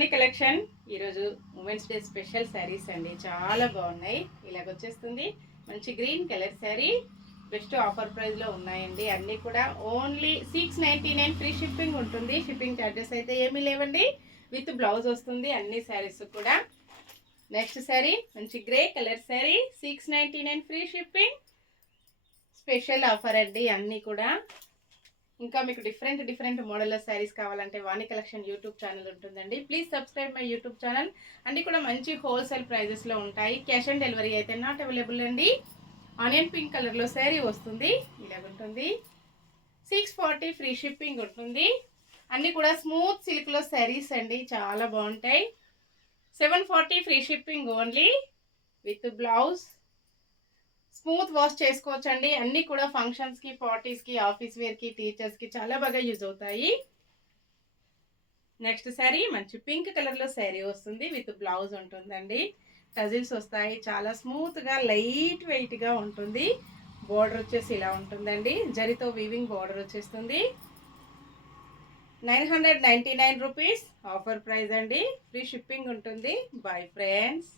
వాణి collection ఈరోజు women's day special saris అండి. చాలా బాగున్నాయి. ఇలాగొచ్చేస్తుంది మంచి green colour sari. Best offer ప్రైస్లో ఉన్నాయండి. అన్నీ కూడా ఓన్లీ 699 ఫ్రీ షిప్పింగ్ ఉంటుంది. షిప్పింగ్ ఛార్జెస్ అయితే ఏమీ లేవండి. విత్ బ్లౌజ్ వస్తుంది అన్ని శారీస్ కూడా. నెక్స్ట్ శారీ మంచి grey colour sari, 699 free shipping. Special offer అండి అన్నీ కూడా. ఇంకా మీకు డిఫరెంట్ మోడల్ శారీస్ కావాలంటే వాణి కలెక్షన్ యూట్యూబ్ ఛానల్ ఉంటుందండి. Please subscribe my YouTube channel. అన్నీ కూడా మంచి హోల్సేల్ ప్రైజెస్లో ఉంటాయి. క్యాష్ ఆన్ డెలివరీ అయితే నాట్ అవైలబుల్ అండి. ఆనియన్ పింక్ కలర్లో శారీ వస్తుంది. ఇలా ఉంటుంది. 640 ఫ్రీ షిప్పింగ్ ఉంటుంది. అన్నీ కూడా స్మూత్ సిల్క్లో శారీస్ అండి, చాలా బాగుంటాయి. 740 free shipping only with blouse. Smooth wash చేసుకోవచ్చండి. అన్నీ కూడా ఫంక్షన్స్కి, పార్టీస్కి, ఆఫీస్ వేర్కి, టీచర్స్కి చాలా బాగా యూజ్ అవుతాయి. నెక్స్ట్ శారీ మంచి పింక్ కలర్లో శారీ వస్తుంది. విత్ బ్లౌజ్ ఉంటుందండి. టజిల్స్ వస్తాయి. చాలా స్మూత్గా లైట్ వెయిట్గా ఉంటుంది. బోర్డర్ వచ్చేసి ఇలా ఉంటుందండి. జరీతో వీవింగ్ బోర్డర్ వచ్చేస్తుంది. 999 రూపీస్ ఆఫర్ ప్రైస్ అండి. ఫ్రీ షిప్పింగ్ ఉంటుంది. Bye friends.